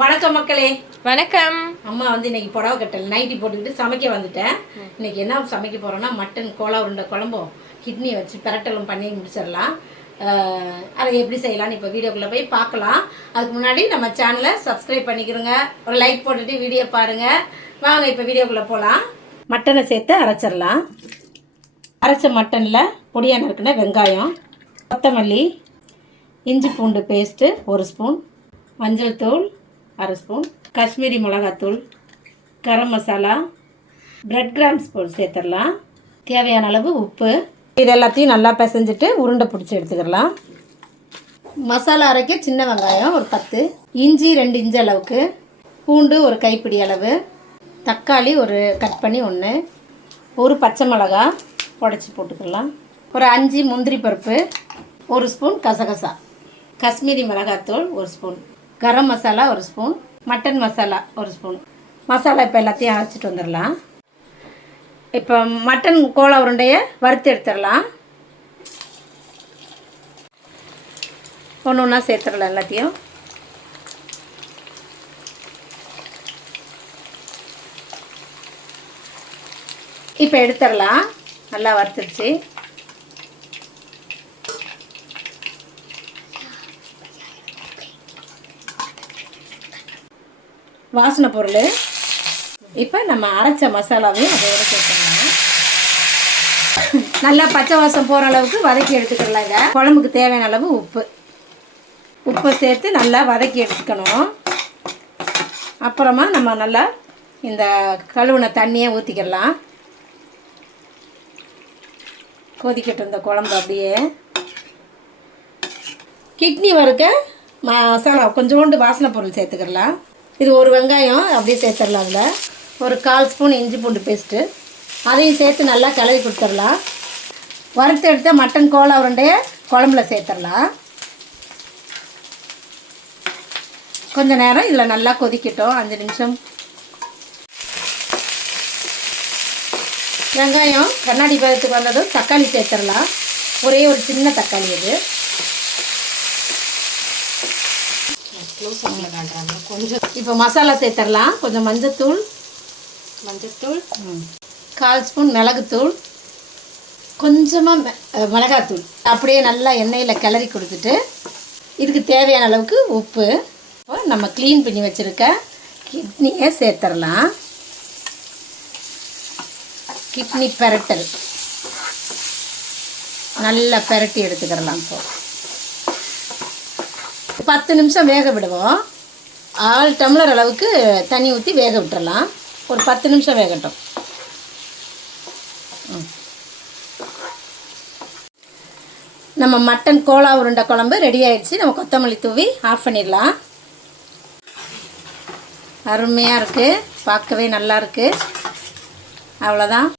வணக்கம் மக்களே. வணக்கம். அம்மா வந்து இன்னைக்கு புடவை கட்டல் நைட்டி போட்டுக்கிட்டு சமைக்க வந்துட்டேன். இன்னைக்கு என்ன சமைக்க போகிறோன்னா மட்டன் கோலா உருண்டை குழம்பும் கிட்னி வச்சு பிரட்டலும் பண்ணி முடிச்சிடலாம். அதை எப்படி செய்யலான்னு இப்போ வீடியோக்குள்ளே போய் பார்க்கலாம். அதுக்கு முன்னாடி நம்ம சேனலை சப்ஸ்கிரைப் பண்ணிக்கிறோங்க, ஒரு லைக் போட்டுட்டு வீடியோ பாருங்கள். வாங்க இப்போ வீடியோக்குள்ளே போகலாம். மட்டனை சேர்த்து அரைச்சிடலாம். அரைச்ச மட்டனில் பொடியாக நறுக்குன வெங்காயம், கொத்தமல்லி, இஞ்சி பூண்டு பேஸ்ட்டு 1 ஸ்பூன், மஞ்சள் தூள் 1/2 ஸ்பூன், காஷ்மீரி மிளகாத்தூள், கரம் மசாலா, பிரெட் கிராம்ஸ் போட்டு சேர்த்துடலாம். தேவையான அளவு உப்பு. இது எல்லாத்தையும் நல்லா பிசைஞ்சிட்டு உருண்டை பிடிச்சி எடுத்துக்கலாம். மசாலா அரைக்க சின்ன வெங்காயம் ஒரு 10, இஞ்சி 2 இன்ச்சு அளவுக்கு, பூண்டு ஒரு கைப்பிடி அளவு, தக்காளி ஒரு கட் பண்ணி 1, ஒரு பச்சை மிளகா உடச்சி போட்டுக்கலாம், ஒரு 5 முந்திரி பருப்பு, 1 ஸ்பூன் கசகசா, காஷ்மீரி மிளகாத்தூள் 1 spoon, garam masala 1 spoon, mutton masala 1 spoon. Masala இப்போ எல்லாத்தையும் அரைச்சிட்டு வந்துடலாம். இப்போ மட்டன் கோலா உருண்டையை வறுத்து எடுத்துடலாம். ஒன்று ஒன்றா சேர்த்துடலாம் எல்லாத்தையும். இப்போ எடுத்துடலாம். நல்லா வறுத்துடுச்சு. வாசனை பொருள். இப்போ நம்ம அரைச்ச மசாலாவையும் அதோட சேர்த்துக்கலாம். நல்லா பச்சை வாசம் போகிற அளவுக்கு வதக்கி எடுத்துக்கலாங்க. குழம்புக்கு தேவையான அளவு உப்பை சேர்த்து நல்லா வதக்கி எடுத்துக்கணும். அப்புறமா நம்ம நல்லா இந்த கழுவுன தண்ணியை ஊற்றிக்கலாம். கொதிக்கட்டும் இந்த குழம்பு. அப்படியே கிட்னி வறுக்க மசாலா கொஞ்சோண்டு வாசனை பொருள் சேர்த்துக்கலாம். இது ஒரு வெங்காயம் அப்படியே சேர்த்துடலாம். அதில் ஒரு 1/4 ஸ்பூன் இஞ்சி பூண்டு பேஸ்ட்டு அதையும் சேர்த்து நல்லா கிளறி கொடுத்துடலாம். வறுத்து எடுத்த மட்டன் கோலா உருண்டையை குழம்புல சேர்த்துடலாம். கொஞ்ச நேரம் இதில் நல்லா கொதிக்கட்டும், 5 நிமிஷம். வெங்காயம் கண்ணாடி பதத்துக்கு வந்ததும் தக்காளி சேர்த்துடலாம். ஒரே ஒரு சின்ன தக்காளி. இது கொஞ்சம் இப்போ மசாலா சேர்த்துடலாம். கொஞ்சம் மஞ்சத்தூள் 1/4 ஸ்பூன் மிளகுத்தூள், கொஞ்சமாக மிளகாத்தூள். அப்படியே நல்லா எண்ணெயில் கிளறி கொடுத்துட்டு இதுக்கு தேவையான அளவுக்கு உப்பு. நம்ம க்ளீன் பண்ணி வச்சுருக்க கிட்னியை சேர்த்துடலாம். கிட்னி பிரட்டல் நல்லா பிரட்டி எடுத்துக்கிறலாம். இப்போ 10 நிமிஷம் வேக விடுவோம். 1/4 டம்ளர் அளவுக்கு தண்ணி ஊற்றி வேக விட்டுறலாம். ஒரு 10 நிமிஷம் வேகட்டும். நம்ம மட்டன் கோலா உருண்டை குழம்பு ரெடி ஆயிடுச்சு. நம்ம கொத்தமல்லி தூவி ஆஃப் பண்ணிடலாம். அருமையாக இருக்குது, பார்க்கவே நல்லா இருக்குது. அவ்வளோதான்,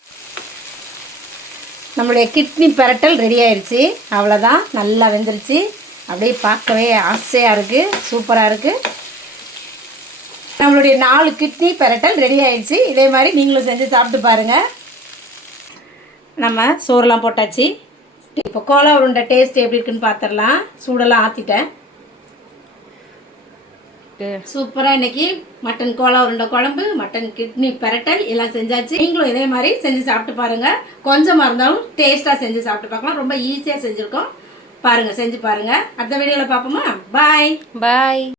நம்மளுடைய கிட்னி பிரட்டல் ரெடி ஆயிடுச்சு. அவ்வளோதான், நல்லா வெந்துருச்சு. அப்படியே பார்க்கவே ஆசையாக இருக்குது, சூப்பராக இருக்குது. நம்மளுடைய 4 கிட்னி பிரட்டல் ரெடி ஆயிடுச்சு. இதே மாதிரி நீங்களும் செஞ்சு சாப்பிட்டு பாருங்கள். நம்ம சோறுலாம் போட்டாச்சு. இப்போ கோலா உருண்டை டேஸ்ட் எப்படி இருக்குன்னு பார்த்துடலாம். சூடெல்லாம் ஆற்றிட்டேன். சூப்பராக இன்றைக்கி மட்டன் கோலா உருண்டை குழம்பு, மட்டன் கிட்னி பிரட்டல் எல்லாம் செஞ்சாச்சு. நீங்களும் இதே மாதிரி செஞ்சு சாப்பிட்டு பாருங்கள். கொஞ்சமாக இருந்தாலும் டேஸ்ட்டாக செஞ்சு சாப்பிட்டு பார்க்கலாம். ரொம்ப ஈஸியாக செஞ்சுருக்கோம். பாருங்கள், செஞ்சு பாருங்கள். அடுத்த வீடியோவில் பார்ப்போமா? பாய்.